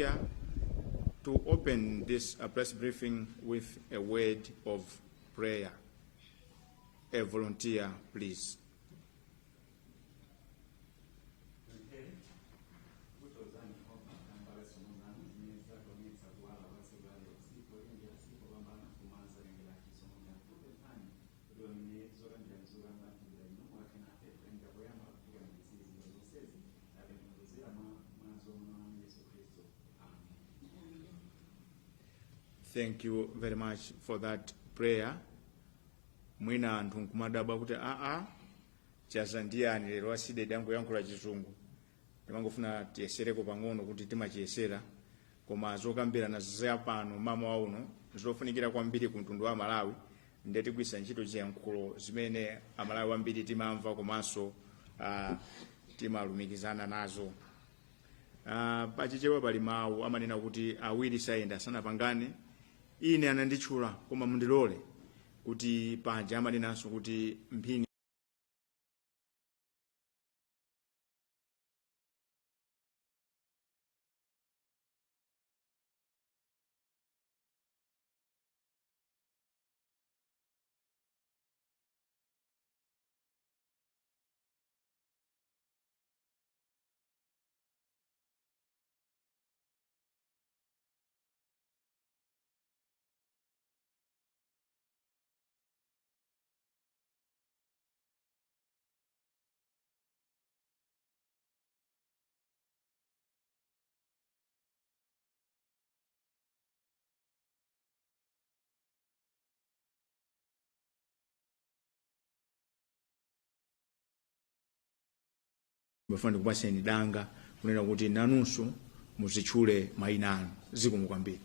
volunteer to open this press briefing with a word of prayer? A volunteer, please. Thank you very much for that prayer. Mwina anthu nkumadabwa kuti chazandiyani lero Cdedi yangoyankhula chizungu. Timangofuna tiyesereko pang'ono kuti timachiyesera, koma zokambirana zapano mama uno zofunikira kwambiri ku mtundu wa Malawi, ndiye tigwisa ntchito ziyankhulo zimene Amalawi ambiri timamva komanso timalumikizana nazo. Pachichewa pali mawu amanena kuti awiri sayenda sanapangane. Ine ananditchula koma mundilole kuti panja amanenanso kuti mphini bafuna kupaseni danga kunena kuti nanunso muzitchule mayina anu. Zikomo kwambiri.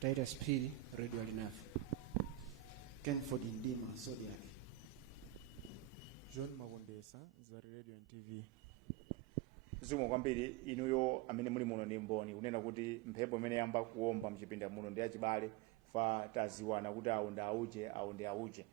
Titus P. Radio Alinafu. Ken Ford Ndima Zodiac. John Magondesa, Zari Radio and TV. Zikomo kwambiri inuyo amene muli muno ndi mboni kunena kuti mphepo imene yamba kuomba mchipinda muno ndi achibale fa taziwana kuti awo ndi auje.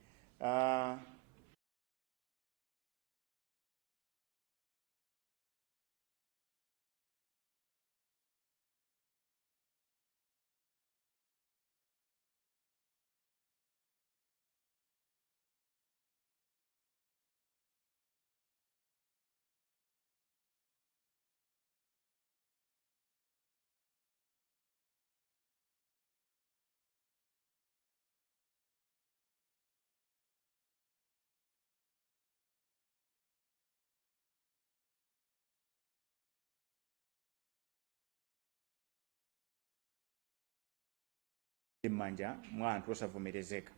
Mmanja mwa anthu osavomerezeka.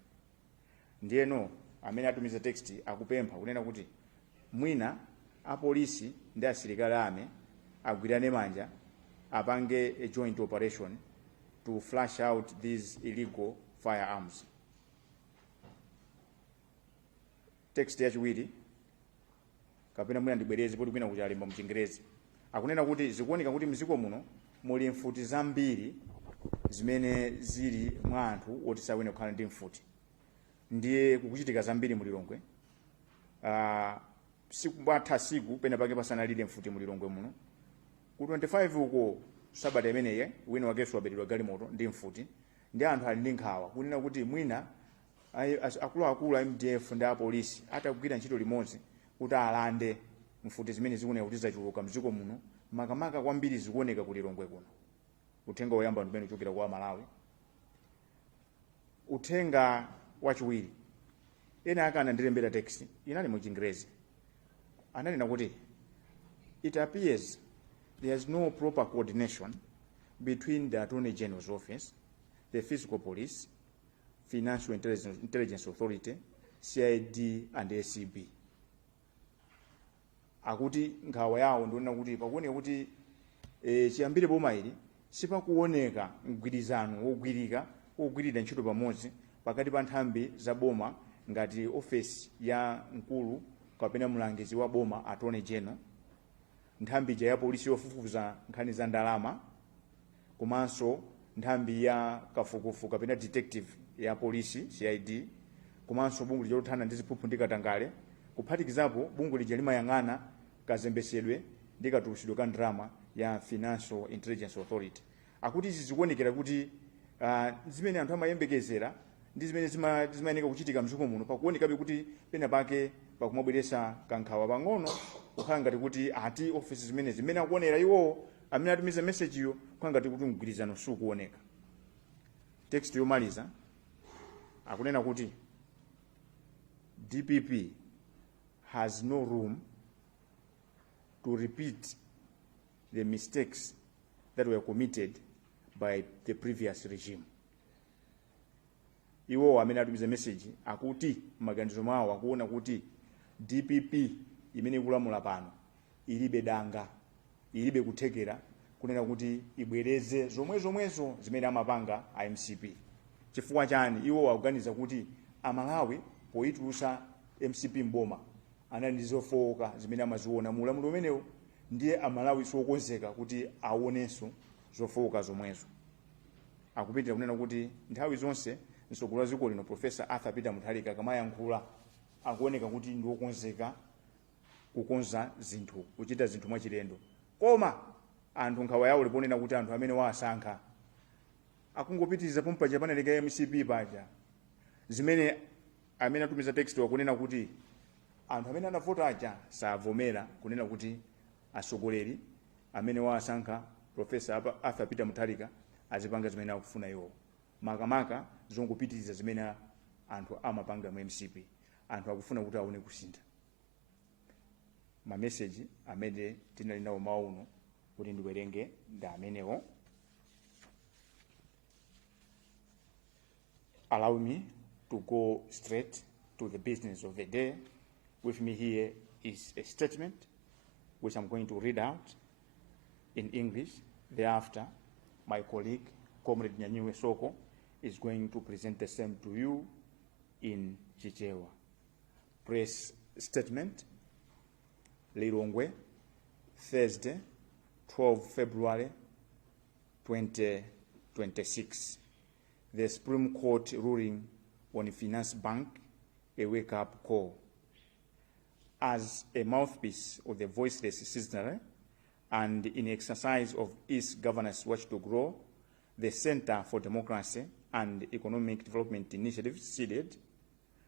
Ndiyeno amene atumiza text akupempha kunena kuti mwina apolisi ndi asilikali ame agwirane manja apange a joint operation to flush out these illegal firearms. Text yachiwiri kapena mwina ndibwereze kuti kwina kuchalemba mchingerezi akunena kuti zikuoneka kuti mziko muno muli mfuti zambiri zimene zili mwa anthu oti sawene kukhala ndi mfuti. Ndiye kukuchitika zambiri mulilongwe. Siku siku pena pake pasanalire mfuti mulilongwe muno. Ku 25 uko sabata imeneyi wina wakeso wabedwa galimoto ndi mfuti. Ndi anthu ali ndi nkhawa kunena kuti mwina akulu MDF ndi apolisi atagwira ntchito limodzi kuti alande mfuti zimene zikuoneka kuti zachuluka mziko muno makamaka kwambiri zikuoneka kulilongwe kuno. Uthenga woyamba ndimene uchokera kwa Malawi. Uthenga wachiwiri ena akana ndilembera text inali mu Chingerezi ananena kuti it appears there is no proper coordination between the Attorney General's office, the Physical Police, Financial Intelligence Authority, CID and ACB. Akuti nkhawa yawo ndionena kuti pakuoneka kuti chiyambire boma ili sipakuoneka mgwirizano wogwirika ogwirira ntchito pamodzi pakati pa nthambi za boma ngati ofesi ya mkulu kapena mlangizi wa boma attorney general, nthambi ya polisi yofufuza nkhani za ndalama, komanso nthambi ya kafukufu kapena detective ya polisi CID, komanso bungwe lothana ndi ziphuphu ndi katangale, kuphatikizapo bungwe lija limayang'ana kazembesedwe ndi katulusidwe ka ndalama ya Financial Intelligence Authority. Akuti izi zikuonekera kuti zimene anthu amayembekezera ndi zimene zimayeneka kuchitika mdziko muno, pakuonekabe kuti pena pake pakumabweretsa kankhawa pang'ono, kukhala ngati kuti ati ofisi zimene akuonera iwo amene atumiza message iyo, kukhala ngati kuti mgwirizano sukuoneka. Text yomaliza akunena kuti DPP has no room to repeat the mistakes that were committed by the previous regime. Iwo amene atumiza message akuti maganizo mawo akuona kuti DPP imene ikulamula pano ilibe danga, ilibe kuthekera kunena kuti ibwereze zomwezo zimene amapanga a MCP. Chifukwa chani? Iwo akuganiza kuti Amalawi poitulusa MCP mboma anali ndi zofowoka zimene amaziona mu ulamuliro umenewo, ndiye Amalawi siokonzeka kuti aonenso zofowoka zomwezo. Akupitira kunena kuti nthawi zonse mtsogoleri wa dziko lino Professor Arthur Peter Mutharika akamayankhula akuoneka kuti ndi wokonzeka kukonza zinthu, kuchita zinthu mwachilendo, koma anthu nkhawa yawo liponena kuti anthu amene wasankha akungopitiriza pompa chapaneleka ya MCP paja, zimene amene atumiza text wakunena kuti anthu amene anavota aja savomera kunena kuti atsogoleri amene wasankha Professor Arthur Peter Mutharika azipanga zimene akufuna iwo, makamaka zongopitiriza zimene anthu amapanga mu MCP. Anthu akufuna kuti aone kusintha. Ma message amene tinali nawo mauno kuti ndiwerenge ndi amenewo. Allow me to go straight to the business of the day. With me here is a statement which I'm going to read out in English. Thereafter, my colleague, Comrade Namiwa Soko, is going to present the same to you in Chichewa. Press statement, Lero, Thursday, 12 February 2026. The Supreme Court ruling on Finance Bank, a wake-up call. As a mouthpiece of the voiceless citizenry and in exercise of its governance watchdog, the Center for Democracy and Economic Development Initiative, Cdedi,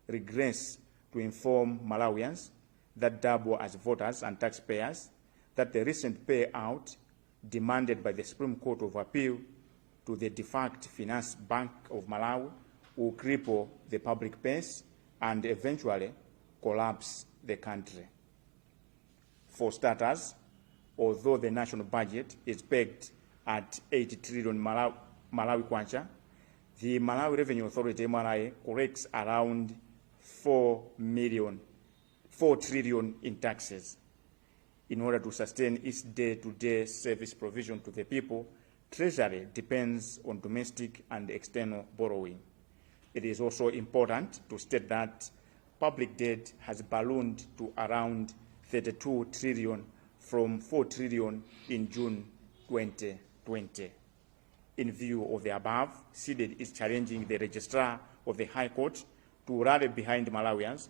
regrets to inform Malawians that double as voters and taxpayers that the recent payout demanded by the Supreme Court of Appeal to the de facto Finance Bank of Malawi will cripple the public purse and eventually collapse the country. For starters, although the national budget is pegged at 80 trillion Malawi kwacha, the Malawi Revenue Authority MRI collects around 4 trillion in taxes. In order to sustain its day-to-day service provision to the people, Treasury depends on domestic and external borrowing. It is also important to state that public debt has ballooned to around 32 trillion from 4 trillion in June 2020. In view of the above, Cdedi is challenging the Registrar of the High Court to rally behind Malawians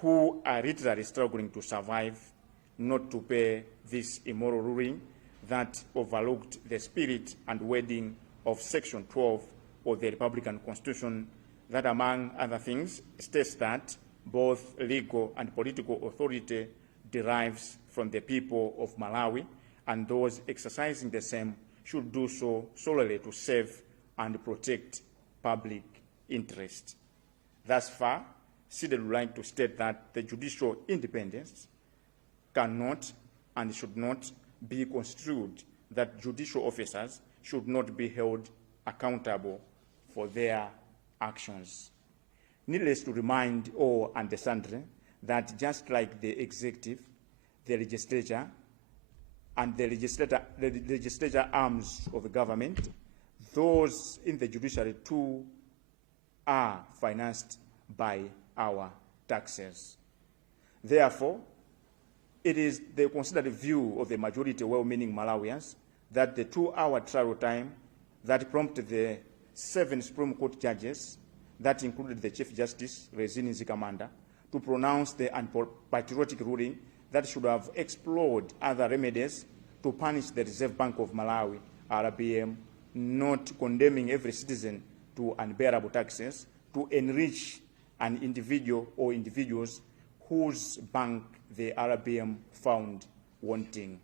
who are literally struggling to survive, not to pay this immoral ruling that overlooked the spirit and wording of Section 12 of the Republican Constitution that, among other things, states that both legal and political authority derives from the people of Malawi, and those exercising the same should do so solely to serve and protect public interest. Thus far, Cdedi would like to state that the judicial independence cannot and should not be construed that judicial officers should not be held accountable for their actions. Needless to remind all and the sundry that just like the executive, the legislature, and the legislature arms of the government, those in the judiciary too are financed by our taxes. Therefore, it is the considered view of the majority well-meaning Malawians that the 2-hour trial time that prompted the 7 Supreme Court judges, that included the Chief Justice, Rezini Zikamanda, to pronounce the unpatriotic ruling that should have explored other remedies to punish the Reserve Bank of Malawi, RBM, not condemning every citizen to unbearable taxes, to enrich an individual or individuals whose bank the RBM found wanting.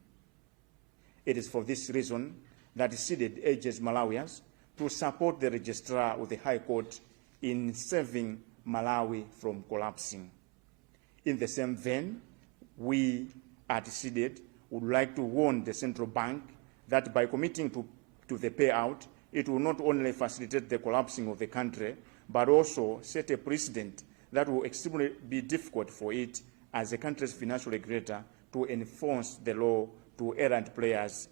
It is for this reason that Cdedi urges Malawians to support the Registrar of the High Court in saving Malawi from collapsing. In the same vein, we at Cdedi would like to warn the central bank that by committing to the payout, it will not only facilitate the collapsing of the country, but also set a precedent that will extremely be difficult for it as the country's financial regulator to enforce the law to errant players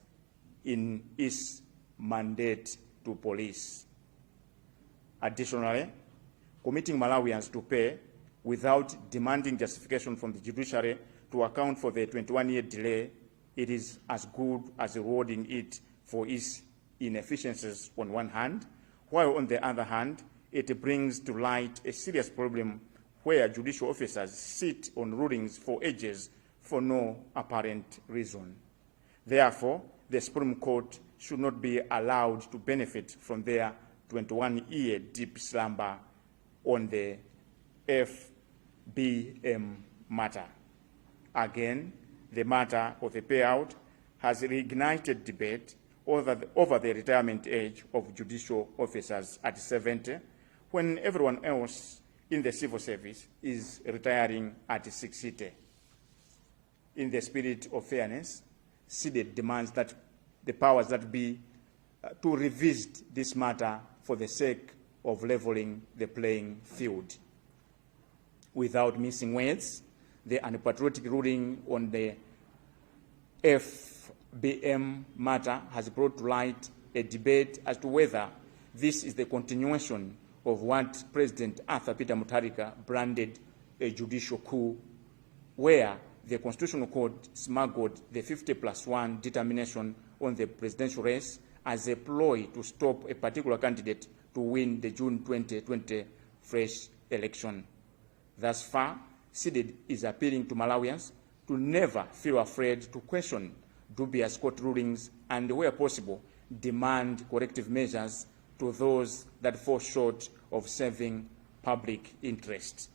in its mandate to police. Additionally, committing Malawians to pay without demanding justification from the judiciary to account for the 21-year delay, it is as good as rewarding it for its inefficiencies on one hand, while on the other hand, it brings to light a serious problem where judicial officers sit on rulings for ages for no apparent reason. Therefore, the Supreme Court should not be allowed to benefit from their 21-year deep slumber on the FBM matter. Again, the matter of the payout has reignited debate over the retirement age of judicial officers at 70, when everyone else in the civil service is retiring at 60. In the spirit of fairness, Cdedi demands that the powers that be to revisit this matter for the sake of leveling the playing field. Without missing words, the unpatriotic ruling on the FBM matter has brought to light a debate as to whether this is the continuation of what President Arthur Peter Mutharika branded a judicial coup, where the Constitutional Court smuggled the 50+1 determination on the presidential race as a ploy to stop a particular candidate to win the June 2020 fresh election. Thus far, Cdedi is appealing to Malawians to never feel afraid to question dubious court rulings and, where possible, demand corrective measures to those that fall short of serving public interest.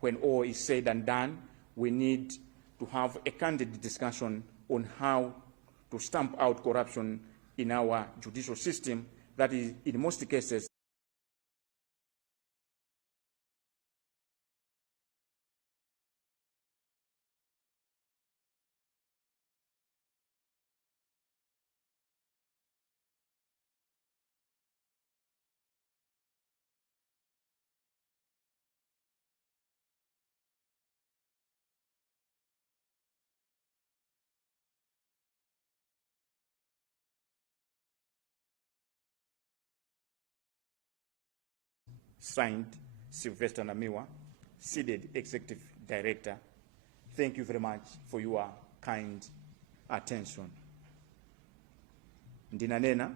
When all is said and done, we need to have a candid discussion on how to stamp out corruption in our judicial system that is, in most cases, signed, Sylvester Namiwa, Cdedi Executive Director. Thank you very much for your kind attention. Ndinanena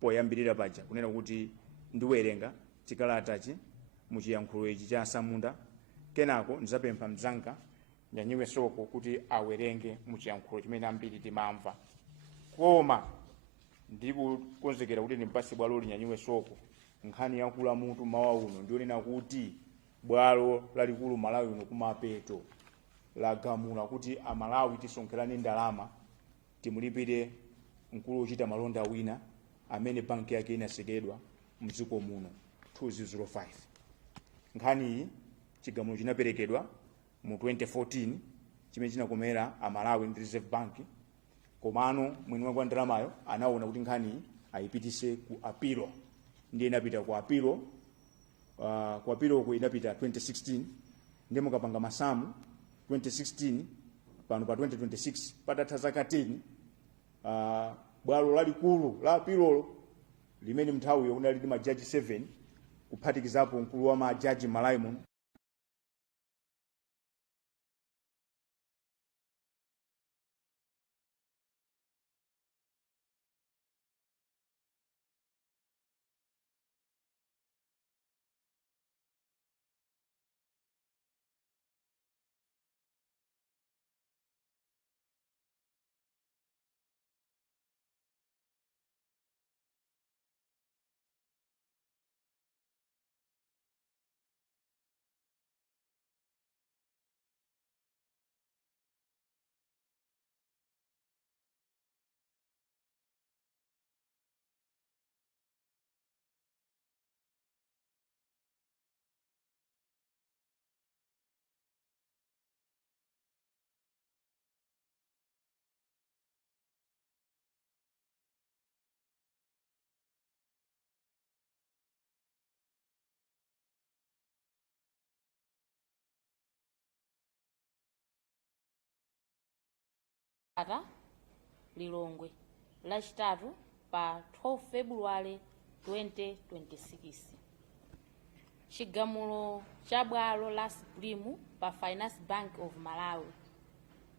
poyambirira paja kunena kuti ndiwerenga chikalatachi muchiyankhulo ichi cha Samunda, kenako ndizapempha mzanga Nyanyiwe Soko kuti awerenge muchiyankhulo chimene ambiri timamva. Koma ndikukonzekera kuti ndimpase bwalo Nyanyiwe Soko nkhani yakula mutu mawa uno ndionena kuti bwalo lalikulu Malawi uno kumapeto lagamula kuti Amalawi tisonkherane ndalama timulipire mkulu uchita malonda wina amene banki yake inasekedwa mdziko muno 2005. Nkhani iyi chigamulo chinaperekedwa mu 2014 chimene chinakomera Amalawi ndi Reserve Bank, komano mwini wa ndalamayo anaona kuti nkhani iyi ayipitise ku apilo, ndiye inapita ku apilo. Ku apilo ku inapita 2016, ndiye mukapanga masamu 2016 pano pa 2026 patatha zaka 10, bwalo lalikulu la apilolo limene mnthawiyo unali ndi majaji 7 kuphatikizapo mkulu wa majaji Malawi muno. Lilongwe lachitatu pa 12 February 2026. Chigamulo cha bwalo la Supreme pa Finance Bank of Malawi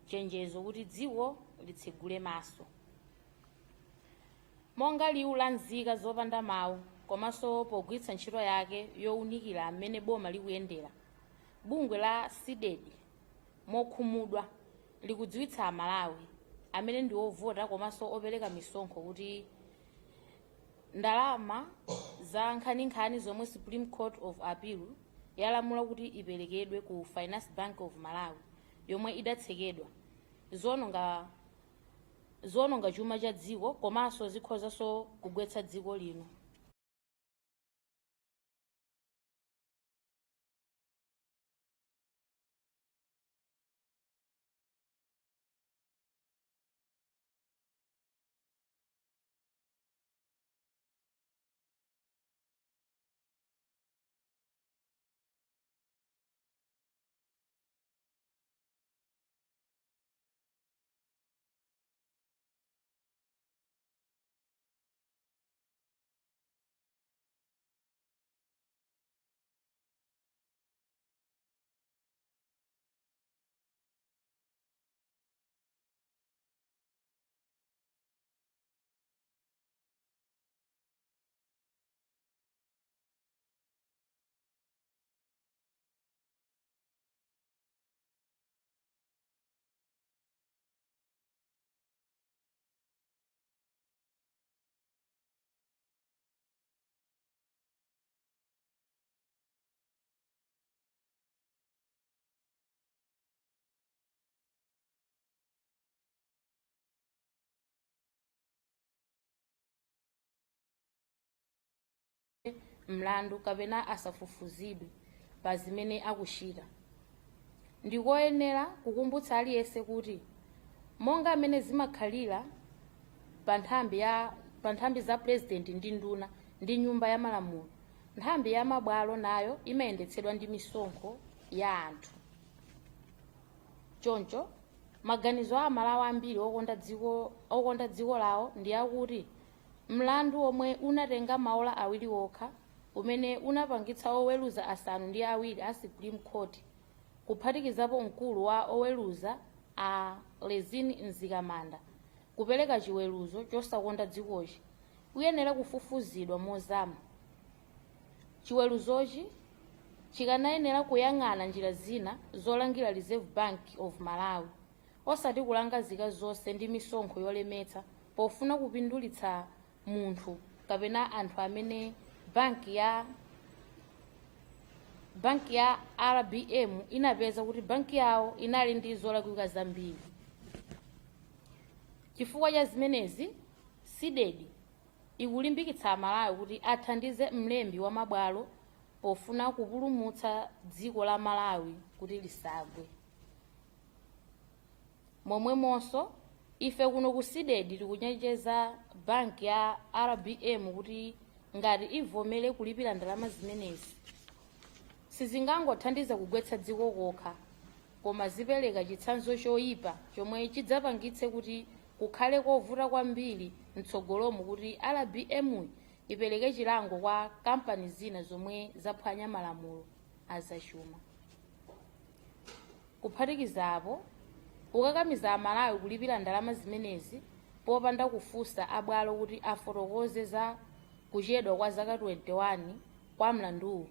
chenjezo kuti dziko litsegule maso. Monga liwu la nzika zopanda mawu komanso pogwiritsa ntchito yake yowunikira amene boma likuyendera, bungwe la Cdedi mokhumudwa likudziwitsa Amalawi amene ndi ovota komanso opereka misonkho kuti ndalama za nkhaninkhani zomwe Supreme Court of Appeal yalamula kuti iperekedwe ku Finance Bank of Malawi yomwe idatsekedwa zononga chuma cha dziko komanso zikhozanso kugwetsa dziko lino. Mlandu kapena asafufuzidwe pa zimene akuchita. Ndikoyenera kukumbutsa aliyense kuti monga amene zimakhalira pa nthambi za president ndi nduna ndi nyumba ya malamulo, nthambi ya mabwalo nayo imayendetsedwa ndi misonkho ya anthu. Choncho maganizo a Amalawi ambiri okonda dziko lawo ndi akuti mlandu omwe unatenga maola awiri okha umene unapangitsa oweruza asanu ndi awiri a Supreme Court kuphatikizapo mkulu wa oweruza a Lezini Nzikamanda kupereka chiweruzo chosakonda dzikochi uyenera kufufuzidwa mozama. Chiweruzochi chikanayenera kuyang'ana njira zina zolangira Reserve Bank of Malawi osati kulanga zika zonse ndi misonkho yolemetsa pofuna kupindulitsa munthu kapena anthu amene banki ya RBM inapeza kuti banki yawo inali ndi zolakwika zambiri. Chifukwa cha zimenezi, Cdedi ikulimbikitsa Amalawi kuti athandize mlembi wa mabwalo pofuna kupulumutsa dziko la Malawi kuti lisagwe. Momwemonso ife kuno ku Cdedi tikuchenjeza banki ya RBM kuti ngati ivomere kulipira ndalama zimenezi sizingangothandiza kugwetsa dziko kokha, koma zipereka chitsanzo choyipa chomwe chidzapangitse kuti kukhale kovuta kwambiri mtsogolomo kuti RBM ipereke chilango kwa kampani zina zomwe zaphwanya malamulo azachuma. Kuphatikizapo, ukakamiza Amalawi kulipira ndalama zimenezi popanda kufunsa abwalo kuti afotokoze za kuchedwa kwa zaka 21 kwa mlanduwu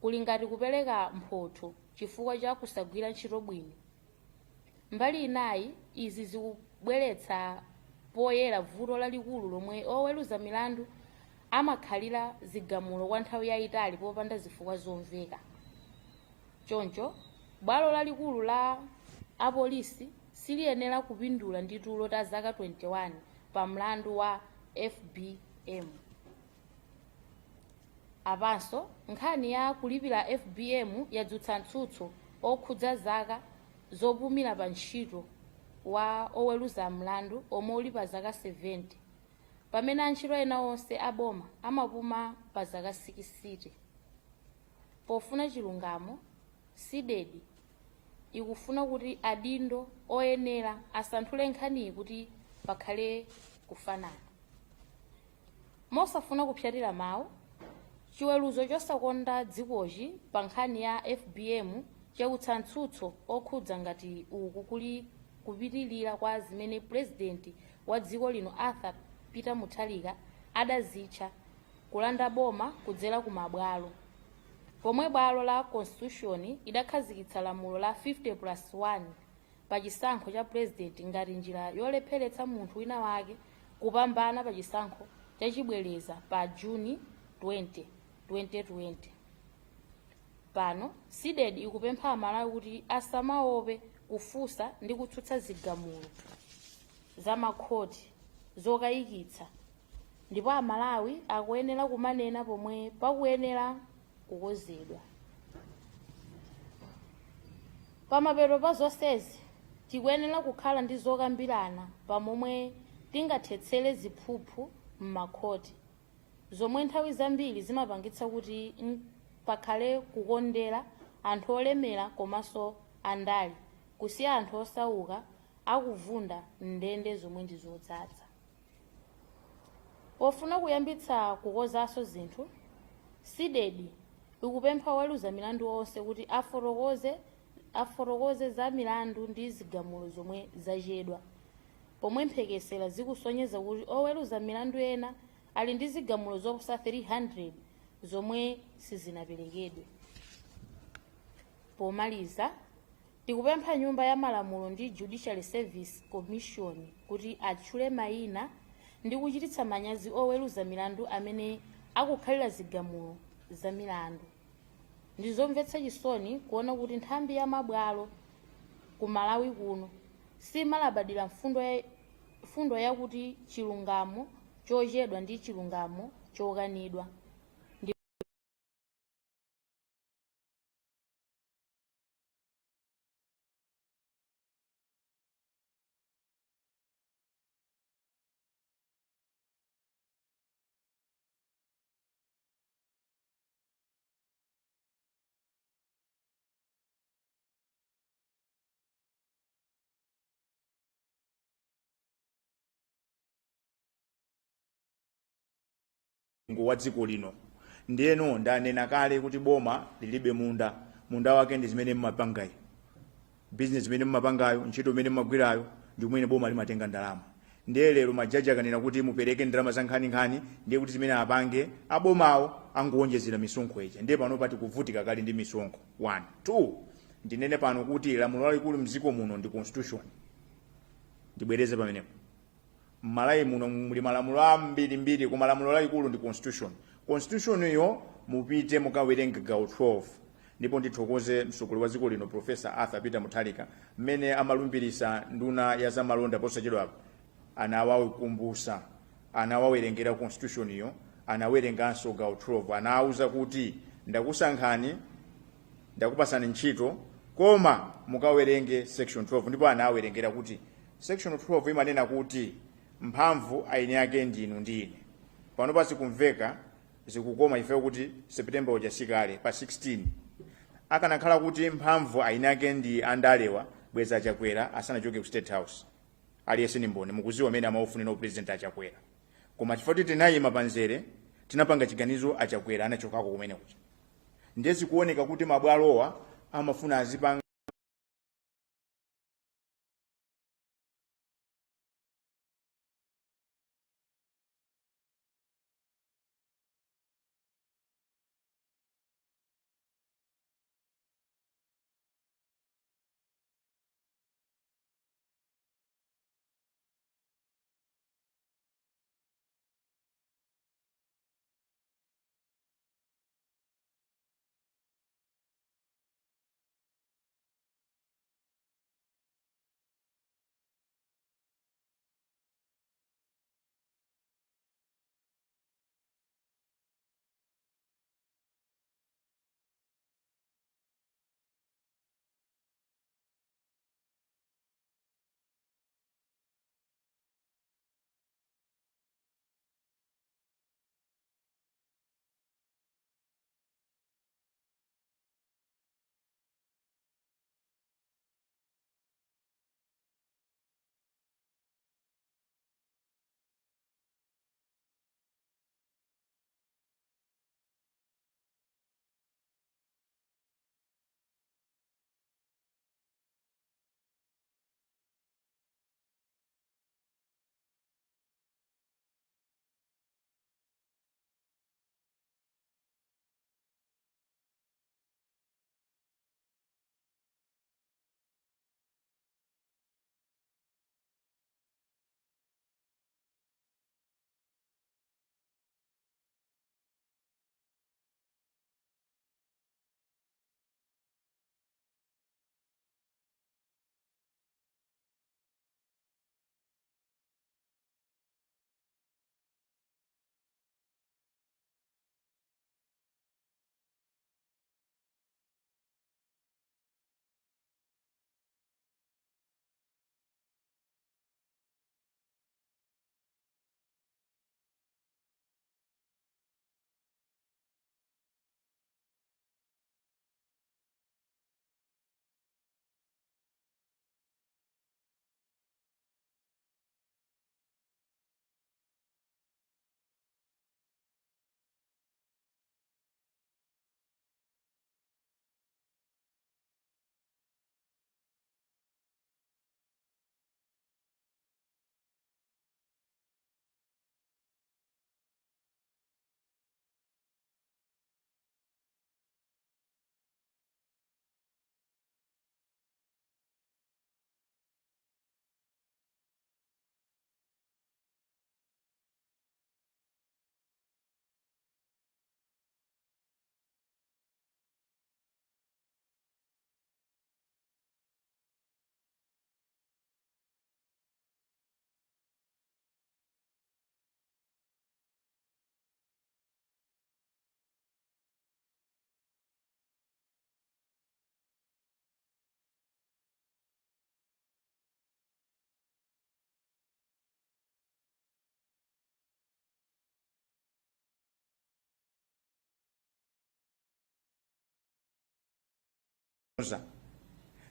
kuli ngati kupereka mphotho chifukwa cha kusagwira ntchito bwino. Mbali inayi, izi zikubweretsa poyera vuto lalikulu lomwe oweruza milandu amakhalira zigamulo kwa nthawi yayitali popanda zifukwa zomveka. Choncho, bwalo lalikulu la apolisi siliyenera kupindula ndi tulo ta zaka 21 pa mlandu wa FBM. Apanso, nkhani ya kulipira FBM yadzutsa mtsutso okhudza zaka zopumira pa ntchito wa oweruza mlandu omwe uli pa zaka 70, pamene antchito ena onse aboma amapuma pa zaka 60. Pofuna chilungamo, Cdedi ikufuna kuti adindo oyenera asanthule nkhaniyi kuti pakhale kufanana. Mosafuna kupyatira mawu, chiweruzo chosakonda dzikochi pa nkhani ya FBM chautsa mtsutso okhudza ngati uku kuli kupitilira kwa zimene President wa dziko lino Arthur Peter Mutharika adazitcha kulanda boma kudzera ku mabwalo, pomwe bwalo la Constitution idakhazikitsa lamulo la 50+1 pa chisankho cha President ngati njira yolepheretsa munthu wina wake kupambana pa chisankho cha chibwereza pa Juni 20, 2020. Pano, Cdedi ikupempha Amalawi kuti asamaope kufunsa ndi kutsutsa zigamulo za makhoti zokayikitsa, ndipo Amalawi akuyenera kumanena pomwe pakuyenera kukozedwa. Pamapeto pa zonsezi, tikuyenera kukhala ndi zokambirana pamomwe tingathetsere ziphuphu m'makhoti, zomwe nthawi zambiri zimapangitsa kuti pakhale kukondera anthu olemera komanso andali, kusiya anthu osauka akuvunda ndende zomwe ndi zodzaza. Pofuna kuyambitsa kukozanso zinthu, Cdedi ikupempha oweruza milandu onse kuti afotokoze za milandu ndi zigamulo zomwe zachedwa, pomwe mphekesera zikusonyeza kuti oweruza milandu ena ali ndi zigamulo zoposa 300 zomwe sizinaperekedwe. Pomaliza, tikupempha Nyumba ya Malamulo ndi Judicial Service Commission kuti atchule mayina ndi kuchititsa manyazi oweruza milandu amene akukhalira zigamulo za milandu. Ndizomvetsa chisoni kuona kuti nthambi ya mabwalo ku Malawi kuno simalabadira mfundo yakuti chilungamo chochedwa ndi chilungamo chokanidwa. Wa dziko lino ndiyeno ndanena kale kuti boma lilibe munda wake ndi zimene mmapangayo, business zimene mmapangayo, ntchito imene mmagwirayo ndi kumene boma limatenga ndalama. Ndiye lero majaji akanena kuti mupereke ndalama za nkhani ndiye kuti zimene apange abomawo anguwonjezera misonkho ija. Ndiye pano pati kuvutika kali ndi misonkho. 1 2 ndinene pano kuti lamulo lalikulu mdziko muno ndi constitution. Ndibwereze pamenepo. M'Malawi muno muli malamulo ambirimbiri, koma lamulo lalikulu ndi constitution. Constitution iyo mupite mukawerenge gawo 12. Ndipo ndithokoze mtsogoleri wa dziko lino Professor Arthur Peter Mutharika mmene amalumbirisa nduna ya zamalonda posachedwa apa anawakumbusa, anawawerengera constitution iyo, anawerenganso gawo 12, anawuza kuti ndakusankhani ndakupasani ntchito koma mukawerenge section 12, ndipo anawerengera kuti section 12 imanena kuti mphamvu aini yake ndinu ndi ine. Pano pasi kumveka zikukoma ife kuti September ujasikale pa 16 akanakhala kuti mphamvu aini yake ndi andalewa bweza achakwera asanachoke ku State House aliyese ni mboni mukuziwa amene amaufunira president achakwera. Koma chifukwa tinayima panzere tinapanga chiganizo achakwera anachokako kumene kuja ndezi kuoneka kuti mabwalowa amafuna azipanga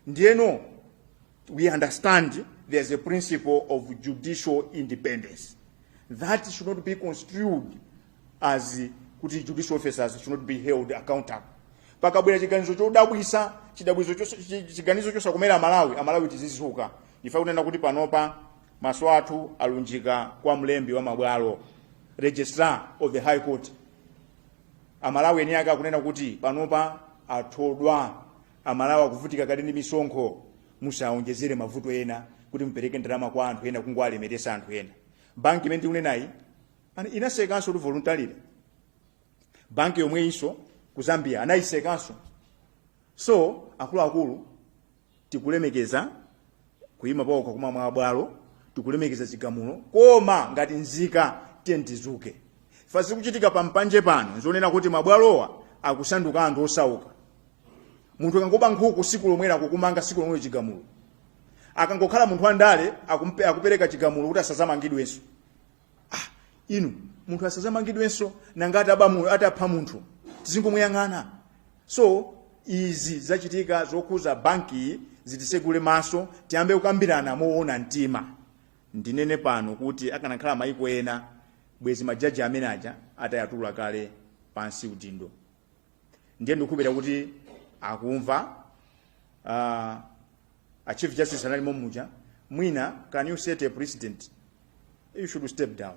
Ndieno, we understand there's a principle of judicial independence. That should not be construed as kuti judicial officers should not be held accountable. Pakabwera chiganizo chodabwisa, chiganizo chosakomera Malawi tizisuka. Ifa kunena kuti panopa maso athu alunjika kwa mlembi wa mabwalo, registrar of the High Court. Amalawi eni aka kunena kuti panopa athodwa Amalawi akuvutika kali ndi misonkho musaonjezere mavuto ena kuti mpereke ndalama kwa anthu ena kungwalemeresa anthu ena. Banki imene tikunenayi inasekanso kuti voluntarily. Banki yomwe iso ku Zambia anayisekanso. So akuluakulu tikulemekeza kuyima pawokha kumwa mabwalo, tikulemekeza chigamulo, koma ngati nzika tientizuke. Fasi kuchitika pampanje pano nzonena kuti mabwalowa akusanduka anthu osauka. Munthu akangoba nkhuku siku lomwera kukumanga siku lomwe chigamulo. Akangokhala munthu andale akupereka chigamulo kuti asazamangidwenso. Inu munthu asazamangidwenso nangati atapha munthu tizingomuyang'ana. So izi zachitika zokuza banki zitisegule maso tiyambe kukambirana moona mtima. Ndinene pano kuti akanakhala maiko ena bwezi majaji amene aja atayatula kale pansi udindo. Ndiye ndikupita kuti akumva a Chief Justice anali momuja, mwina, can you set a precedent? You should step down.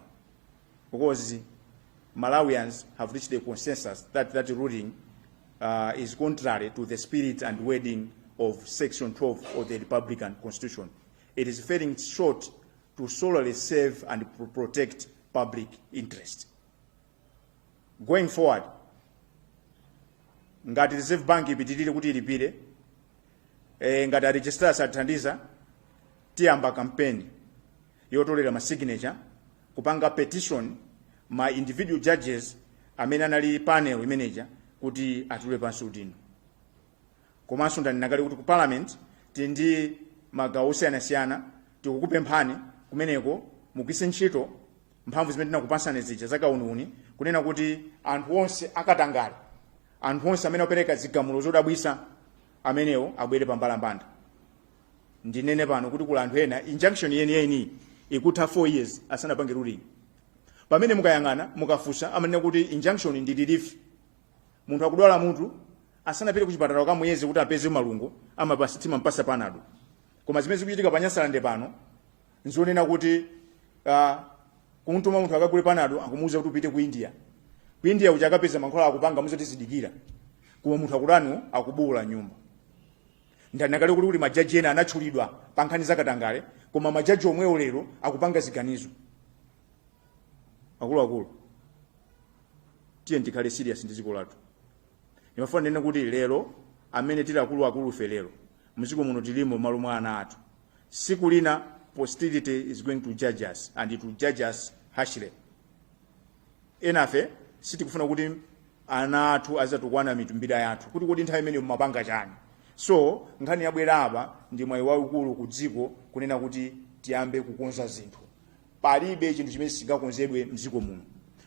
Because Malawians have reached a consensus that that ruling is contrary to the spirit and wording of Section 12 of the Republican Constitution. It is falling short to solely serve and protect public interest. Going forward, ngati Reserve Bank ipitirire kuti ilipire, ngati a registrars athandiza, tiyamba campaign yotolera ma signature kupanga petition ma individual judges amene anali panel manager kuti atule pansi udindo. Komanso ndaninakale kuti ku parliament tindi magawo osiyanasiyana tikukupemphani kumeneko mugwise ntchito mphamvu zimene tinakupasani zija zakauniuni kunena kuti anthu onse akatangale, anthu onse amene apereka zigamulo zodabwisa amenewo abwere pambalambanda. Ndinene pano kuti kula anthu ena injunction yeni ikutha 4 years asanapange ruling. Pamene mukayang'ana mukafusa amanena kuti injunction ndi relief. Munthu akudwala munthu asanapite ku chipatala kwa mwezi kuti apeze malungo amapasitima mpasa panado. Koma zimene zikuchitika panyasalande pano nzionena kuti kumutuma munthu akagule panado akumuuza kuti upite ku India. Ku India uja akapeza mankhwala akupanga muzoti zidikira. Koma munthu akudwala akubula nyumba. Ndaninakale kuti majaji ena anatchulidwa pa nkhani zakatangale, koma majaji omwewo lero akupanga ziganizo. Akuluakulu, tiye ndikhale serious ndi dziko lathu. Ndimafuna ndinene kuti lero amene tili akuluakulu fe lero mdziko muno tilimo malo mwa ana athu. Siku lina posterity is going to judge us, and it will judge us harshly. Enafe sitikufuna kuti ana athu azatukwana mitumbira yathu kuti kodi nthawi imene mumapanga chani. So nkhani yabwera apa ndi mwayi waukulu ku dziko kunena kuti tiyambe kukonza zinthu. Palibe chinthu chimene sichikakonzedwe mdziko muno,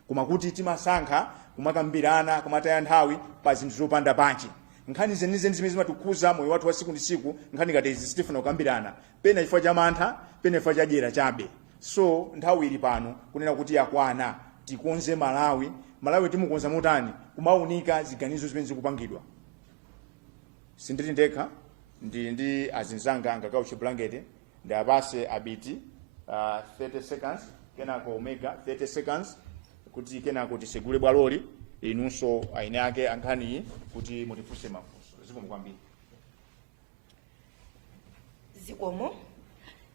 koma kuti timasankha kumakambirana kumataya nthawi pa zinthu zopanda panchi. Nkhani zenizeni zimene zimatukhuza moyo wathu wa siku ndi siku, nkhani ngati izi sitifuna kukambirana, pena chifukwa cha mantha, pena chifukwa cha dyera chabe. So nthawi ili pano kunena kuti yakwana tikonze Malawi. Malawi timukonza motani kumaunika ziganizo zimene zikupangidwa. Sindili ndekha ndi azinzanga angakawo chiblankete ndi apase abiti 30 seconds kenako omega 30 seconds kuti kenako tisegule bwaloli inunso aine ake ankhani kuti mutifunse mafunso. Zikomo kwambiri. Zikomo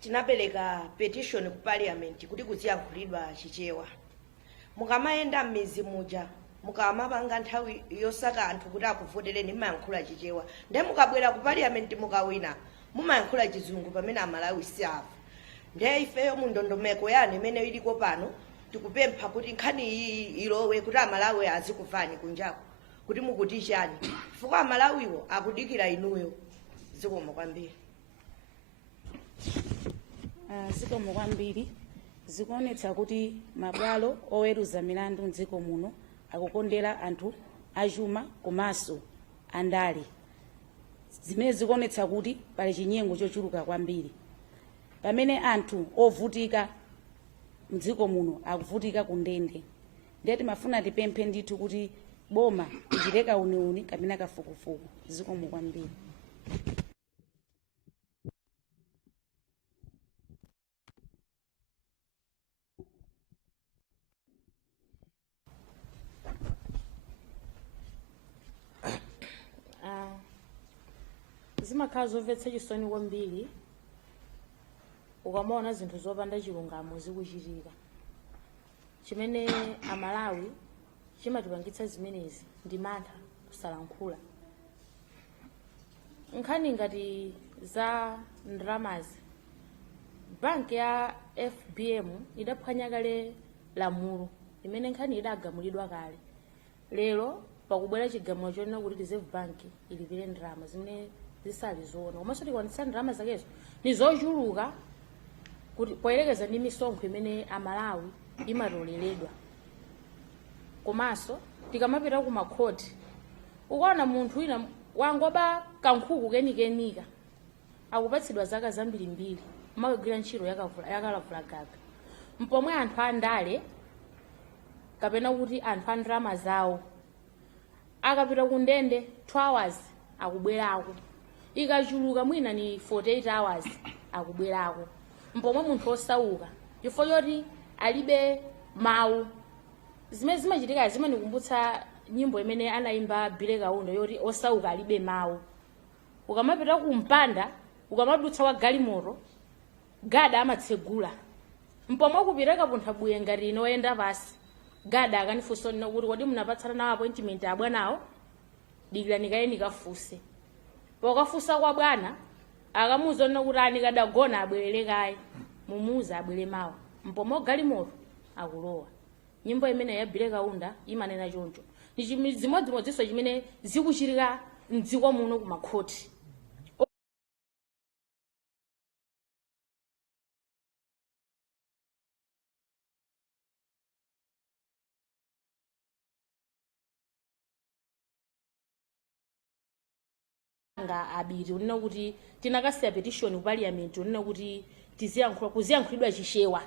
tinapereka petition ku parliament kuti kuziyankhulidwa chichewa. Mukamayenda m'mizi muja mukamapanga nthawi yosaka anthu kuti akuvotereni mumayankhula chichewa, ndiye mukabwera ku parliament mukawina mumayankhula chizungu pamene Amalawi siafa. Ndiye ifeyo mu ndondomeko yanu imene iliko pano tikupempha kuti nkhani iyi ilowe kuti Amalawi azikuvani kunjako kuti mukuti chani, chifukwa Amalawiwo akudikira inuyo. Zikomo kwambiri. Zikomo kwambiri. Zikuonetsa kuti mabwalo oweruza milandu mdziko muno akukondera anthu achuma komanso andale. Zimene zikuonetsa kuti pali chinyengo chochuluka kwambiri. Pamene anthu ovutika mdziko muno akuvutika kundende. Ndiye timafuna tipemphe ndithu kuti boma lichiteka uniuni kapena kafukufuku. Zikomo kwambiri. Zimakhala zomvetsa chisoni kwambiri ukamaona zinthu zopanda chilungamo zikuchitika. Chimene Amalawi chimatipangitsa zimenezi ndi mantha kusalankhula. Nkhani ngati za ndalamazi, banki ya FBM idaphwanya kale lamulo imene nkhani idagamulidwa kale. Lero pakubwera chigamulo chonena kuti Reserve Bank ilipire ndalama zimene zisalizoona. Komanso tikwanitsa ndalama zakezo ni zochuluka kuti poyerekeza ndi misonkho imene Amalawi imatoleredwa. Komanso tikamapita ku makhoti ukaona munthu wina wangoba kankhuku kenikenika akupatsidwa zaka zambirimbiri umakagwira ntchito yakalavula gaga. Mpomwe anthu andale kapena kuti anthu a ndalama zawo akapita ku ndende 2 hours akubwerako, ikachuluka mwina ni 48 hours akubwerako, mpomwe munthu osauka chifukwa choti alibe mawu. Zimene zimachitika zimanikumbutsa nyimbo imene anayimba Bile Kaundo yoti osauka alibe mawu. Ukamapita ku mpanda, ukamadutsa wa galimoto, gada amatsegula, mpomwe kupiteka puntha buye ngati ino oyenda pasi, gada akanifunsa nina kuti kodi munapatsana nawo appointment abwanawo, dikirani kaye nikafunse. Pokafunsa kwa bwana akamuwuza nina kuti ani kadagona abwerere kaye, mumuwuza abwere mawa, mpomwe galimoto akulowa. Nyimbo imene ya Bile Kaunda imanena choncho. Ndi zimodzimodzinso chimene zikuchitika m'dziko muno ku makhoti. Abiri unena kuti tinakasiya petition ku parliament unena kuti kuziyankhulidwa chishewa.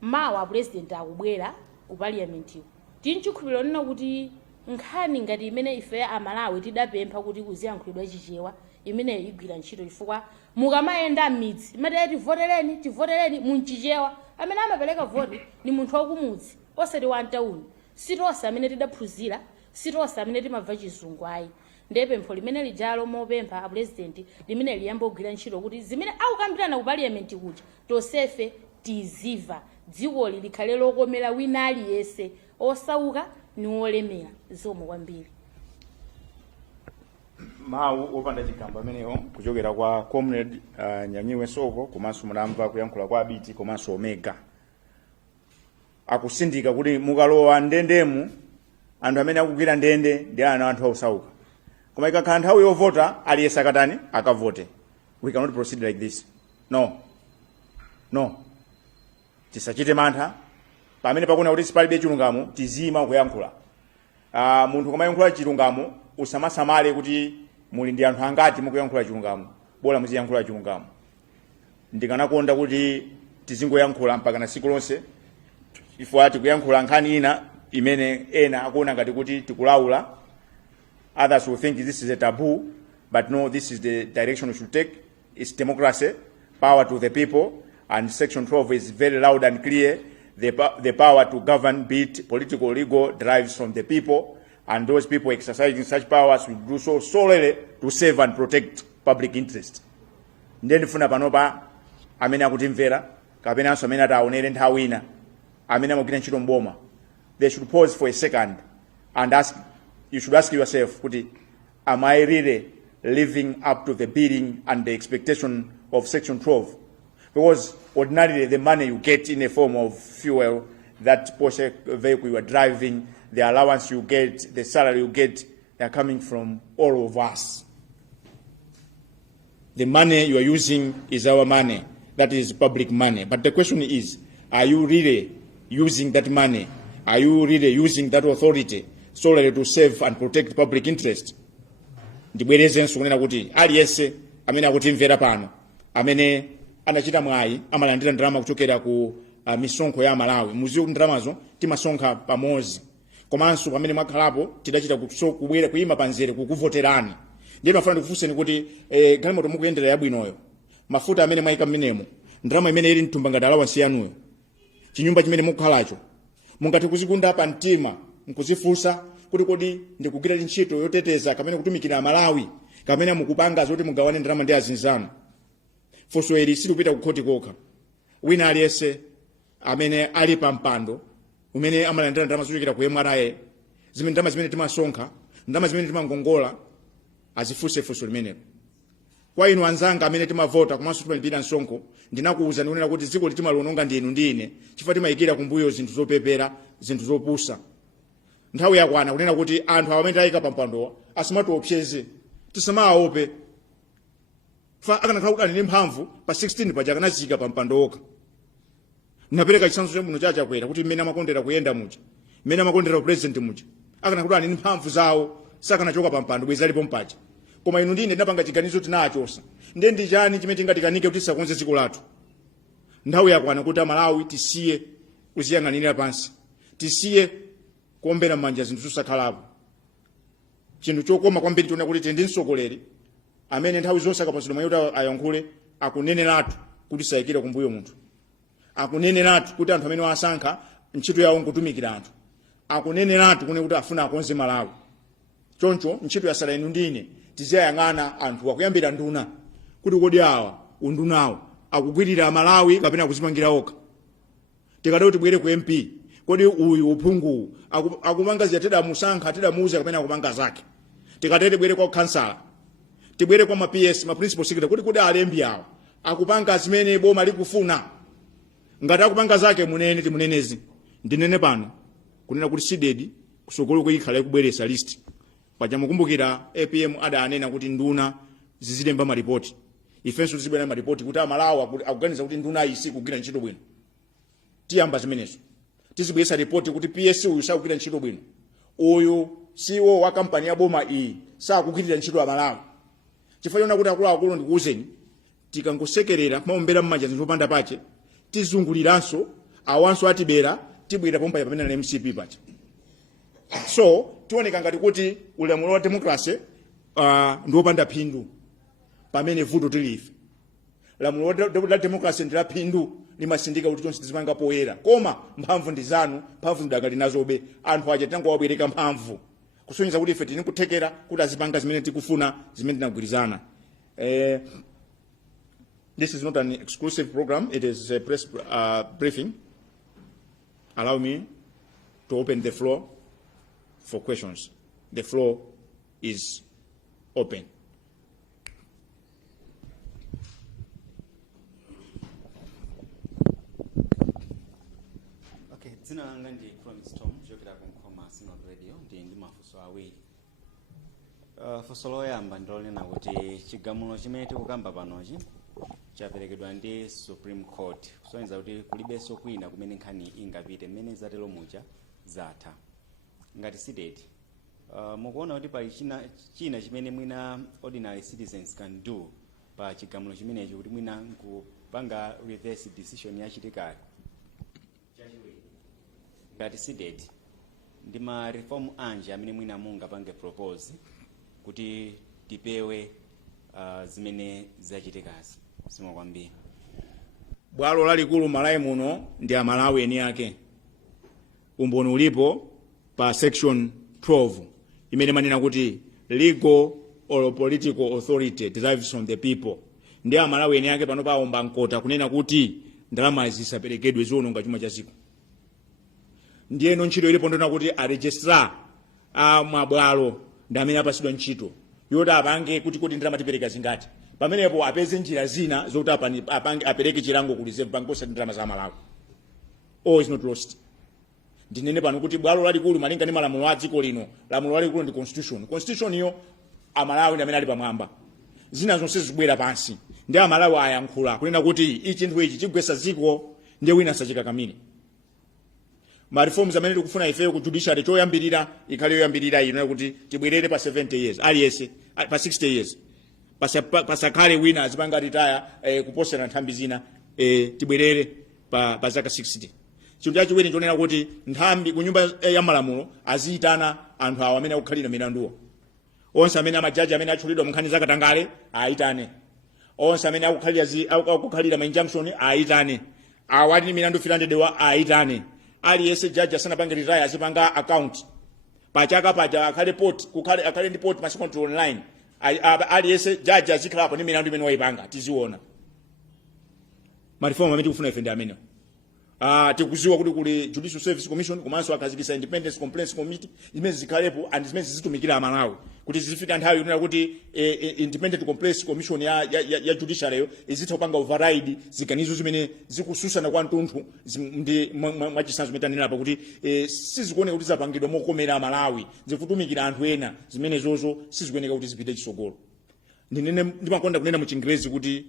Mawa president akubwera ku parliament iyo. Tinchikhulupirira unena kuti nkhani ngati imene ife amalawi tidapempha kuti kuziyankhulidwa chishewa imene igwira ntchito chifukwa mukamayenda m'midzi imati tivotereni munchichewa, amene amapereka voti ni munthu wakumudzi osati wa mtawuni. Sitonse amene tidaphunzira, sitonse amene timamva chizungu ayi. Ndiye pempho limene lijalo mopempha a president limene liyambo kugwira ntchito kuti zimene akukambirana ku parliament kuja tonsefe tiziva, dzikoli likhale lokomera wina aliyense, osauka ni olemera. Zomwe kwambiri. Mawu opanda chikamba amenewo kuchokera kwa comrade Namiwa Soko, komanso munamva kuyankhula kwa Abiti komanso Omega. Akusindika kuti mukalowa ndendemu anthu amene akugwira ndende ndi anthu osauka. Koma ikakhala nthawi yovota aliyense akatani akavote. We cannot proceed like this. No. Tisachite mantha. Pamene pakuna kuti sipalibe chilungamo tizima kuyankhula. Munthu kumayankhula chilungamo usamasamale kuti muli ndi anthu angati mukuyankhula chilungamo. Bola muziyankhula chilungamo. Ndikanakonda kuti tizingoyankhula mpaka na siku lonse. Ifo tikuyankhula nkhani ina imene ena akuona ngati kuti tikulaula. Others will think this is a taboo, but no, this is the direction we should take. It's democracy, power to the people, and Section 12 is very loud and clear. The power to govern, be it political or legal, derives from the people, and those people exercising such powers will do so solely to save and protect public interest. Ndeni funa panopa amene akutimvera kapenanso amene ataonere nthawi ina amene amagwira ntchito mboma, they should pause for a second and you should ask yourself, am I really living up to the bidding and the expectation of Section 12? Because ordinarily the money you get in a form of fuel, that Porsche vehicle you are driving, the allowance you get, the salary you get, they are coming from all of us. The money you are using is our money. That is public money. But the question is, are you really using that money? Are you really using that authority solely to save and protect public interest? Ndibwerezenso kunena kuti aliyense amene akutimvera pano amene anachita mwayi amalandira ndalama kuchokera ku misonkho ya Malawi. Muziwo ndalamazo timasonkha pamodzi. Komanso pamene mwakhalapo tidachita kubwera kuyima panzere kukuvoterani. Ndiye mafuna ndikufunseni kuti galimoto mukuyendera yabwinoyo, mafuta amene mwayika mmenemo, ndalama imene ili mtumba ngati allowance yanuyo, chinyumba chimene mukukhalacho, mungati kuzikunda pa mtima nkuzifunsa kuti kodi ndikugwira ntchito yoteteza kamene kutumikira Malawi kamene mukupanga zoti mugawane ndalama ndi azinzanu. Funso ili silipita ku khoti kokha. Wina aliyense amene ali pa mpando umene amalandira ndalama zochokera ku MRA, zimene ndalama zimene timasonkha, ndalama zimene timangongola, azifunse funso limenelo. Kwa inu anzanga amene timavota komanso timalipira msonkho, ndinakuwuzani kunena kuti dziko limalononga ndinu ndi ine chifukwa timayikira kumbuyo zinthu zopepera, zinthu zopusa. Nthawi yakwana kunena kuti anthu amene tayika pa mpandowa asamatiopseze, tisamawaope. Fa akanakhala kuti ndi mphamvu pa 16 paja kanazika pa mpandowoka. Napereka chitsanzo chabwino chachakwera kuti mmene amakondera kuyenda muja, mmene amakondera president muja, akanakhala ndi mphamvu zawo sakanachoka pa mpando bweza lipo mpaja. Koma inu ndine ndapanga chiganizo tinachosa. Ndiye ndi chani chimene tingatikanike kuti tisakonze dziko lathu? Nthawi yakwana kuti Malawi tisiye kuziyang'anira pansi. tisiye kuombera m'manja zinthu zosakhalapo. Chinthu chokoma kwambiri tiona kuti ndi mtsogoleri amene nthawi zonse akapasidwa mwayi kuti ayankhule akuneneratu kuti sayikira kumbuyo munthu, akuneneratu kuti anthu amene asankha ntchito yawo nkutumikira anthu, akuneneratu kuti afuna akonze Malawi. Choncho ntchito yasala inu ndine tiziyayang'ana anthu akuyambira nduna kuti kodi awa undunawo akugwirira Malawi kapena kuzipangira okha. Tikadati tibwere ku MP, kodi uyu uphungu akupanga ziyateda musankha tidamuuza kapena akupanga zake. Tikadati tibwere kwa kansala, tibwere kwa PS, ma principal secretary, kodi alembi awo akupanga zimene boma likufuna. Ngati akupanga zake munene timunenezi. Ndinene pano kunena kuti Cdedi kusogolo kuyikhala ikubweresa list. Pachamukumbukira APM adanena kuti nduna zizilemba maripoti. Ifenso zibwera maripoti kuti Malawi akuganiza kuti nduna isi kugwira ntchito bwino. Tiyamba zimenezo. Tizibwesa report kuti PS uyu sakugwira ntchito bwino. Uyu CEO wa kampani ya boma iyi sakugwirira ntchito ya Malawi. Chifukwa kuti akulu ndikuuzeni tikangosekerera maombera m'manja zinthu panda pache tizunguliranso awanso atibera tibwera pompa ya pamene na MCP pache. So tioneka ngati kuti ulamuliro wa democracy ndiopanda phindu pamene vuto tilife. Lamulo la democracy ndila phindu limasindika kuti tonse tizipanga poyera. Koma mphamvu ndi zanu, mphamvu ndakali nazobe. Anthu aja tangowabwereka mphamvu. Kusonyeza kuti ife tini kuthekera kuti azipanga zimene tikufuna, zimene tinagwirizana. This is not an exclusive program. It is a press briefing. Allow me to open the floor for questions. The floor is open. Okay, dzina langa ndi from Storm kuchokera ku Nkhoma Sinod Radio ndi mafunso awiri. Funso loyamba ndilonena kuti chigamulo chimene tikukamba panochi chaperekedwa ndi Supreme Court. Kusonyeza kuti kulibenso kwina kumene nkhani ingapite mmene zatero muja zatha. Ngati Cdedi, mukuona kuti pali china chimene mwina ordinary citizens can do pa chigamulo chimenechi kuti mwina nkupanga reverse decision yachitikali. Ngati Cdedi, ndi ma reform anje amene mwina mungapange propose kuti tipewe zimene zachitikazi. Sima kwambiri. Bwalo lalikulu Malawi muno ndi Amalawi eni yake. Umboni ulipo pa section 12 imene manena kuti legal or political authority derives from the people. Ndi Amalawi eni yake pano paomba nkota kunena kuti ndalama zisaperekedwe ziononga chuma cha ziko. Ndiye ntchito ilipo ndona kuti a registrar mabwalo ndi amene apasidwa ntchito yoti apange kuti ndalama tipereka zingati. Pamenepo apeze njira zina zoti apereke chilango ku reserve bank osati ndalama za Malawi. All is not lost. Ndinene pano kuti bwalo lalikulu malinga ndi malamulo a dziko lino, lamulo lalikulu ndi constitution. Constitution iyo Amalawi ndi amene ali pamwamba. Zina zonse zibwera pansi. Ndi Amalawi ayankhula kunena kuti ichi chinthu ichi chigwesa dziko ndi wina sachikakamire. Ma reforms amene tikufuna ifeyo ku judiciary choyambirira ikhale yoyambirira ino kuti tibwerere pa 70 years, aliyese pa 60 years. Pasakhale wina azipanga retire kuposera nthambi zina tibwerere pa zaka 60. Chinthu chachiwiri chonena kuti nthambi ku nyumba ya malamulo aziyitana anthu awo amene akukhalira milanduwo. Onse amene amajaji amene atchulidwa munkhani zakatangale ayitane. Onse amene akukhalira ma injunction ayitane. Awali milandu 300 wa ayitane. Aliyese jaji asanapange retire azipanga account. Pachaka paja akhale report machine control online. Aliyese jaji azikhala ndi milandu imene wayipanga tiziona. Marifomu amene tikufuna ife ndi amene. Tikuziwa kuti kuli Judicial Service Commission komanso akazikisa Independence Complaints Committee zimene zikhalepo and zimene zizitumikira Malawi kuti zifika nthawi yonena kuti Independent Complaints Commission ya judiciary izitha kupanga override ziganizo zimene zikususana kwa mtunthu ndi mwachisanzo metanena pa kuti sizikuoneka kuti zapangidwa mokomera Malawi zikutumikira anthu ena zimene zozo sizikuoneka kuti zipite chisogolo. Ndimakonda kunena mu Chingerezi kuti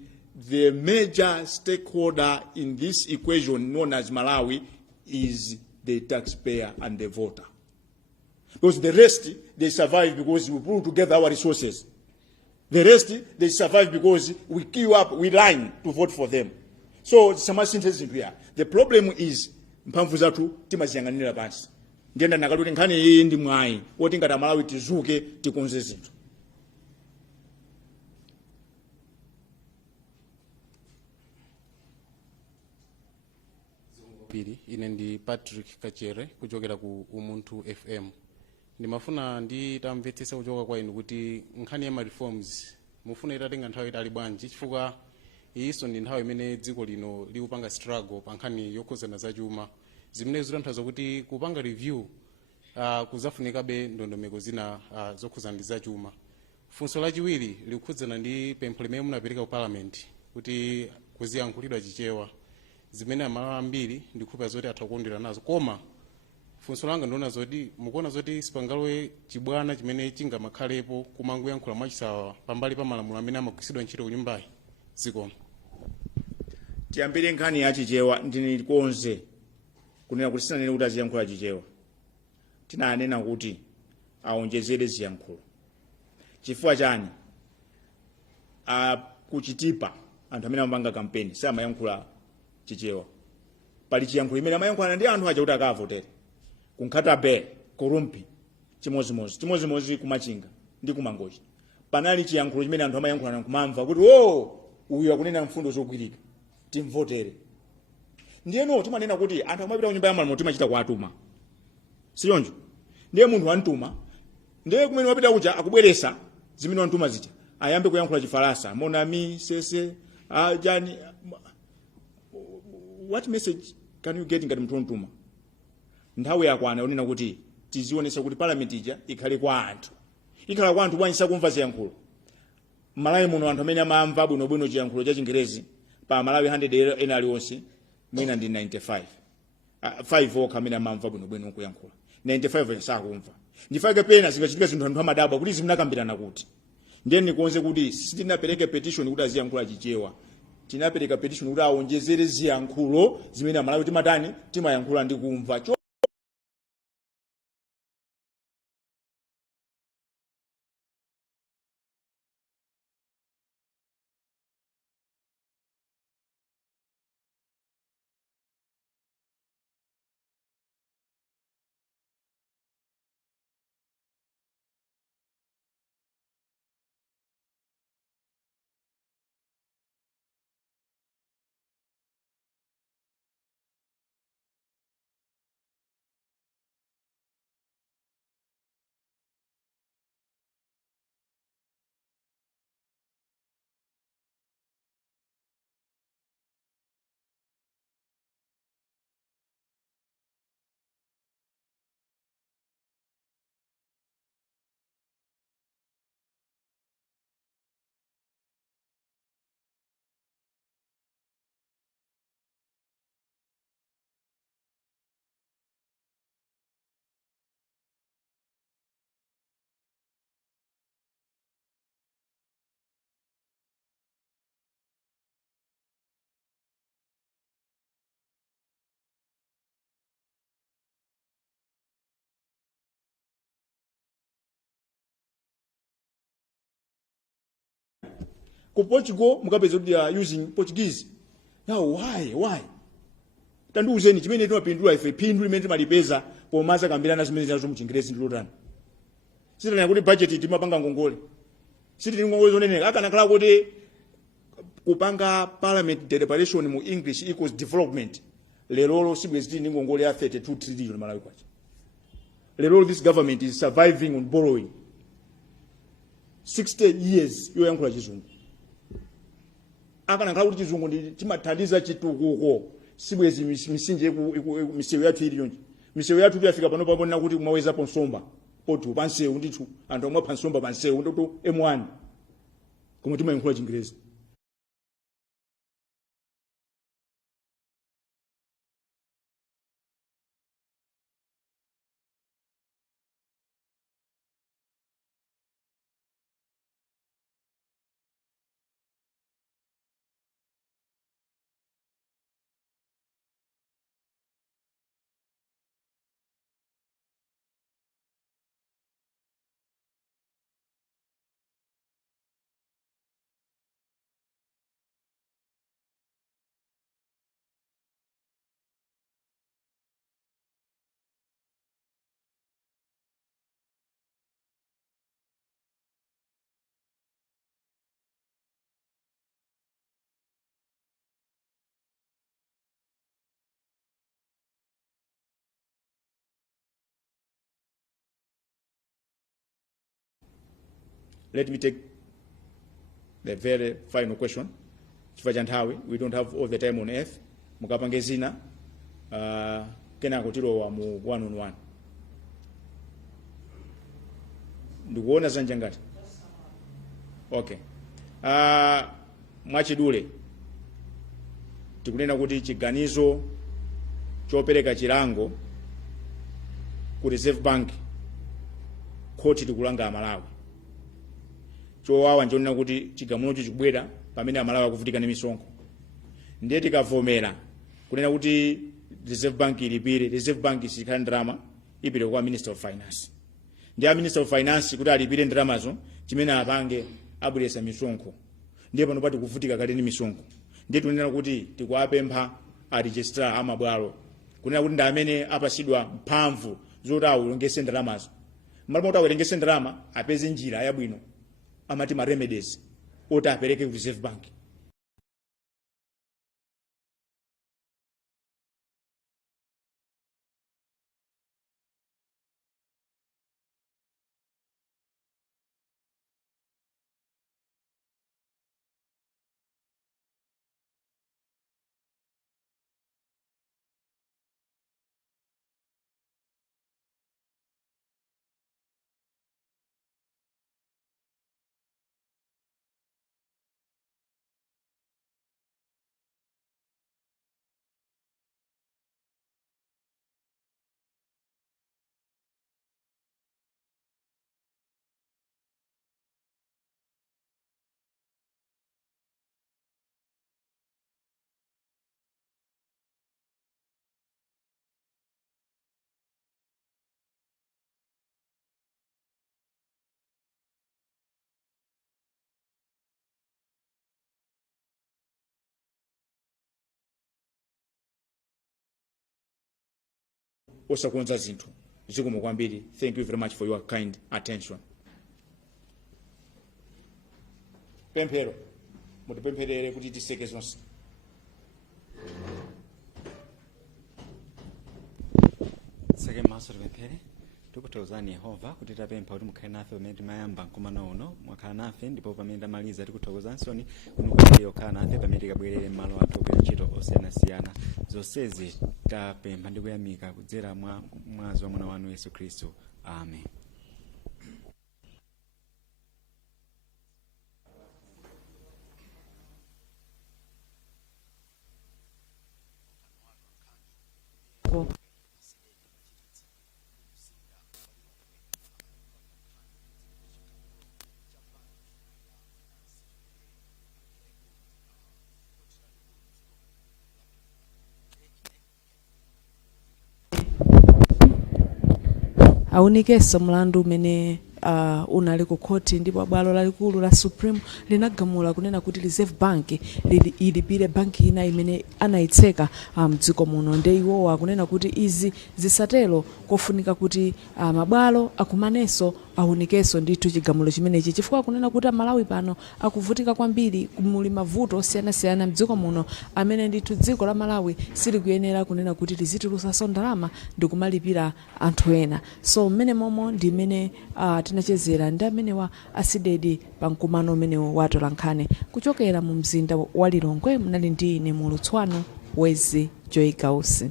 the major stakeholder in this equation known as Malawi is the taxpayer and the voter. Because the rest, they survive because we pull together our resources. The rest, they survive because we queue up, we line to vote for them. So, some synthesis here. The problem is mphamvu zathu timaziyang'anira pansi. Ndiyenda nakati nkhani iyi ndi mwayi woti ngati Amalawi tizuke tikonze zinthu. Pili, ine ndi Patrick Kachere kuchokera ku Umunthu FM. Ndimafuna nditamvetsesa kuchoka kwa inu kuti nkhani ya ma reforms mufuna itatenga nthawi itali bwanji chifukwa iyiso ndi nthawi imene dziko lino likupanga struggle pa nkhani yokhuzana za chuma. Zimene zitanthauza kuti kupanga review kuzafunikabe ndondomeko zina zokhuzana ndi za chuma. Funso lachiwiri likukhudzana ndi pempho limene munapereka ku parliament kuti kuziyankhulidwa chichewa. Zimene Amalawi ambiri ndikhupa zoti atha kukondwera nazo, koma funso langa ndiona zoti mukuona zoti sipangalowe chibwana chimene chingamakhalepo kumangoyankhula mwachisawa pambali pa malamulo amene amagwiritsidwa ntchito ku nyumbayi zikomo. Tiyambire nkhani ya chichewa ndinikonze kunena kuti sinanene kuti aziyankhula chichewa. Tinanena kuti aonjezere ziyankhulo. Chifukwa chani? Kuchitipa anthu amene amapanga kampeni samayankhula chichewa. Pali chiyankhulo imene amayankhulana ndi anthu aja kuti akavotere. Kunkhatabe, Kurumpi, chimozimozi kumachinga ndi kumangochi. Panali chiyankhulo chimene anthu amayankhulana kumamva kuti uyu akunena mfundo zogwirika. Timvotere. Ndiyeno timanena kuti anthu amapita ku nyumba ya malamulo timachita kuwatuma. Siyonjo. Ndiye munthu wantuma. Ndiye kumene wapita kuja akubweresa zimene wantuma zija. Ayambe kuyankhula Chifaransa, monami, sese, jani. What message can you get ngati munthu wantuma? Nthawi yakwana yonena kuti tizionesa kuti parliament ija ikhale kwa anthu. Ikhala kwa anthu bwanji sakumva ziyankhulo. Malawi muno anthu amene amamva bwinobwino chiyankhulo cha Chingerezi pa Malawi 100 ena aliwonse mwina ndi 95. 5 okha amene amamva bwinobwino kuyankhula. 95 sakumva. Ndifake pena zikachitika zinthu anthu amadabwa kuti zimunakambirana kuti. Ndiye ndikuonze kuti sitinapereke petition kuti aziyankhula chichewa. Tinapereka petition kuti aonjezere ziyankhulo zimene Amalawi timatani timayankhula ndi kumva. Ku Portugal mukapeza kuti they are using Portuguese. Now why? Tandiuzeni chimene timapindula ife phindu limene timalipeza pomaza kambirana zimene zazo mu Chingerezi ndi lotani. Sitinena kuti budget timapanga ngongole. Sitili ngongole zoneneka akanakhala kuti kupanga parliament deliberation mu English equals development. Lero sibwezi tili ngongole ya 32 trillion Malawi kwacha. Lero this government is surviving on borrowing. 60 years yoyankhula chizungu. Akanakhala kuti chizungu ndi chimathandiza chitukuko sibwezi misinje misewu yathu iliyonse. Misewu yathu tuyafika pano pabona kuti kumaweza nsomba potu pansewu ndithu anthu amwe pansomba pansewu ndoto M1 koma timayankhula Chingerezi. let me take the very final question. Chifukwa cha nthawi, we don't have all the time on earth. Mukapange zina kenako tilowa mu one on one. Ndikuona zanja ngati? Okay. Mwachidule tikunena kuti chiganizo chopereka chilango ku Reserve Bank khoti tikulanga Amalawi. Chowawa njonena kuti chigamulocho chikubwera pamene Amalawi akuvutika ndi misonkho. Ndiye tikavomera kunena kuti Reserve Bank ilipire, Reserve Bank sikhala ndalama ipire kwa Minister of Finance. Ndiye Minister of Finance kuti alipire ndalamazo chimene apange abweresa misonkho. Ndiye pano pati kuvutika kale ndi misonkho. Ndiye tunena kuti tikuapempha a registrar amabwalo kunena kuti ndi amene apasidwa mphamvu zoti awulengese ndalamazo. Malo moti awulengese ndalama apeze njira yabwino amati ma remedies oti apereke ku Reserve Bank. Osakonza zinthu zikomo kwambiri. Thank you very much for your kind attention. Pemphero mutipempherere kuti tiseke zonse. Seke maso tipemphere. Tikuthokozani Yehova kuti tapempha kuti mukhale nafe pamene timayamba mkumano uno, mwakhala nafe ndipo pamene tamaliza tikuthokozansoni kuti yokhala nafe pamene tikabwerere m'malo athu ogwira ntchito osiyanasiyana. Zonsezi tapempha ndi kuyamika kudzera mwa mwazi wa mwana wanu Yesu Khristu. Amen. Awunikenso mlandu umene unali ku khoti ndipo bwalo lalikulu la Supreme linagamula kunena kuti Reserve Bank ilipire banki ina imene anayitseka mdziko muno. Nde iwowa akunena kuti izi zisatero kofunika kuti mabwalo akumanenso awunikenso ndithu chigamulo chimenechi chifukwa kunena kuti Malawi pano akuvutika kwambiri, muli mavuto osiyanasiyana mdziko muno amene ndithu dziko la Malawi silikuyenera kunena kuti lizitulusa ndalama ndi kumalipira anthu ena. So mmene momo ndi mmene tinachezera ndi amene wa Cdedi pa mkumano umene watola nkhani kuchokera mu mzinda wa Lilongwe. Mnali ndi ine Mulutswano Wezi Joy Gausi.